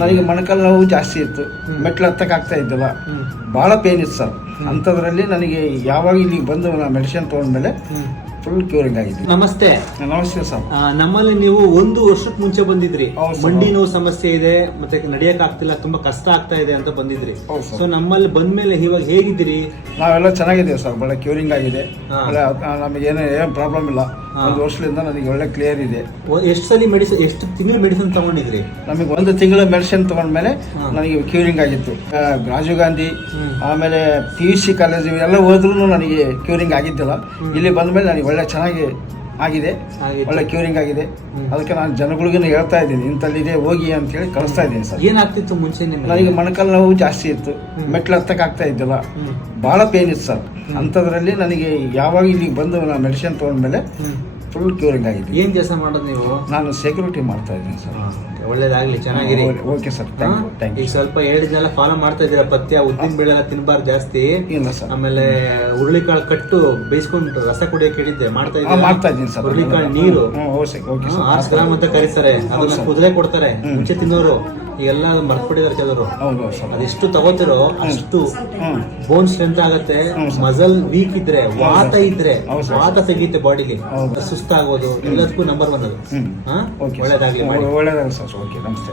ನನಗೆ ಮೊಣಕಾಲು ನೋವು ಜಾಸ್ತಿ ಇತ್ತು. ಮೆಟ್ಲು ಹತ್ತಕ್ಕೆ ಆಗ್ತಾ ಇದ್ದಲ್ಲ ಭಾಳ ಪೇನ್ ಇತ್ತು ಸರ್. ಅಂಥದ್ರಲ್ಲಿ ನನಗೆ ಯಾವಾಗ ಇಲ್ಲಿಗೆ ಬಂದು ನಾನು ಮೆಡಿಸಿನ್ ತೊಗೊಂಡ್ಮೇಲೆ ಫುಲ್ ಕ್ಯೂರಿಂಗ್ ಆಗಿದೆ. ನಮಸ್ತೆ. ನಮಸ್ತೆ ಸರ್. ನಮ್ಮಲ್ಲಿ ನೀವು ಒಂದು ವರ್ಷಕ್ಕೆ ಮುಂಚೆ ಬಂದಿದ್ರಿ. ಮಂಡಿ ನೋವು ಸಮಸ್ಯೆ ಇದೆ ಮತ್ತೆ ನಡಿಯಕ್ ಆಗ್ತಿಲ್ಲ ತುಂಬಾ ಕಷ್ಟ ಆಗ್ತಾ ಇದೆ ಅಂತ ಬಂದಿದ್ರಿ. ಸೊ ನಮ್ಮಲ್ಲಿ ಬಂದ್ಮೇಲೆ ಇವಾಗ ಹೇಗಿದ್ದೀರಿ? ನಾವೆಲ್ಲ ಚೆನ್ನಾಗಿದ್ದೀವಿ ಸರ್ ಒಳ್ಳೆ ಕ್ಯೂರಿಂಗ್ ಆಗಿದೆ. ನಮಗೆ ನಮಗೇನು ಏನು ಪ್ರಾಬ್ಲಮ್ ಇಲ್ಲ. ಒಂದು ವರ್ಷದಿಂದ ನನಗೆ ಒಳ್ಳೆ ಕ್ಲಿಯರ್ ಇದೆ. ಎಷ್ಟು ಸಲ ಮೆಡಿಸಿನ್ ಎಷ್ಟು ತಿಂಗಳ ಮೆಡಿಸಿನ್ ತಗೊಂಡಿದ್ರಿ? ನಮಗೆ ಒಂದು ತಿಂಗಳ ಮೆಡಿಸಿನ್ ತಗೊಂಡ್ಮೇಲೆ. ನನಗೆ ಕ್ಯೂರಿಂಗ್ ಆಗಿತ್ತು. ರಾಜೀವ್ ಗಾಂಧಿ ಆಮೇಲೆ ಪಿ ಯು ಸಿ ಕಾಲೇಜ್ ಇವೆಲ್ಲ ಹೋದ್ರೂ ನನಗೆ ಕ್ಯೂರಿಂಗ್ ಆಗಿದ್ದಿಲ್ಲ. ಇಲ್ಲಿ ಬಂದಮೇಲೆ ನನಗೆ ಒಳ್ಳೆ ಚೆನ್ನಾಗಿ ಆಗಿದೆ ಒಳ್ಳೆ ಕ್ಯೂರಿಂಗ್ ಆಗಿದೆ. ಅದಕ್ಕೆ ನಾನು ಜನಗಳಿಗೂ ಹೇಳ್ತಾ ಇದ್ದೀನಿ ಇಂಥಲ್ಲಿದೆ ಹೋಗಿ ಅಂತ ಹೇಳಿ ಕಳಿಸ್ತಾ ಇದ್ದೀನಿ ಸರ್. ಏನಾಗ್ತಿತ್ತು ಮುಂಚೆ ನಿಮ್ಗೆ? ನನಗೆ ಮೊಣಕಾಲು ನೋವು ಜಾಸ್ತಿ ಇತ್ತು. ಮೆಟ್ಲು ಹತ್ತಕ್ಕೆ ಆಗ್ತಾ ಇದ್ದಿಲ್ಲ ಭಾಳ ಪೇನ್ ಇತ್ತು ಸರ್. ಅಂಥದ್ರಲ್ಲಿ ನನಗೆ ಯಾವಾಗ ಇಲ್ಲಿಗೆ ಬಂದು ನಾನು ಮೆಡಿಸಿನ್ ತೊಗೊಂಡ್ಮೇಲೆ. ಫುಲ್ ಕ್ಯೂರಿಂಗ್ ಆಗಿದೆ. ಏನ್ ಕೆಲಸ ಮಾಡೋದು ನೀವು? ನಾನು ಸೆಕ್ಯೂರಿಟಿ ಮಾಡ್ತಾ ಇದ್ದೀನಿ ಸರ್. ಒಳ್ಳೇದಾಗ್ಲಿ ಚೆನ್ನಾಗಿರಿ. ಓಕೆ ಸರ್ ಥ್ಯಾಂಕ್ ಯು ಈಗ ಸ್ವಲ್ಪ ಹೇಳಿದ್ನೆಲ್ಲ ಫಾಲೋ ಮಾಡ್ತಾ ಇದ್ದೀರಾ ಪಥ್ಯ ಉದ್ದಿನ ಬೇಳೆ ಎಲ್ಲ ತಿನ್ಬಾರ್ದು ಜಾಸ್ತಿ. ಇಲ್ಲ ಸರ್. ಆಮೇಲೆ ಹುರುಳಿಕಾಳು ಕಟ್ಟು ಬೇಯಿಸ್ಕೊಂಡು ರಸ ಕುಡಿಯೋಕೆ ಹೇಳಿದ್ದೆ ಮಾಡ್ತಾ ಇದ್ದೀನಿ ಮಾಡ್ತಾ ಇದ್ದೀನಿ ಸರ್. ಹುರುಳಿಕಾಳು ನೀರು. ಆರ್ಸ್ ಗ್ರಾಮ್ ಅಂತ ಕರೀತಾರೆ. ಅದನ್ನ. ಕುದುರೆ ಕೊಡ್ತಾರೆ. ಮುಂಚೆ ತಿನ್ನೋರು. ಈಗೆಲ್ಲ ಮರ್ತ್ಬಿಟ್ಟಿದ್ದಾರೆ ಕೆಲವರು. ಅದೆಷ್ಟು ತಗೋತಿರೋ ಅಷ್ಟು ಬೋನ್ ಸ್ಟ್ರೆಂತ್ ಆಗುತ್ತೆ ಮಸಲ್ ವೀಕ್ ಇದ್ರೆ ವಾತ ಇದ್ರೆ ವಾತ ತೆಗೀತೆ ಬಾಡಿಗೆ. ಸುಸ್ತಾಗೋದು ಎಲ್ಲದಕ್ಕೂ ನಂಬರ್ ಒನ್ ಅದು. ಒಳ್ಳೇದಾಗ್ಲಿ ಮಾಡಿ. ಒಳ್ಳೇದಾಗಲಿ ಸರ್. ಓಕೆ ನಮಸ್ತೆ.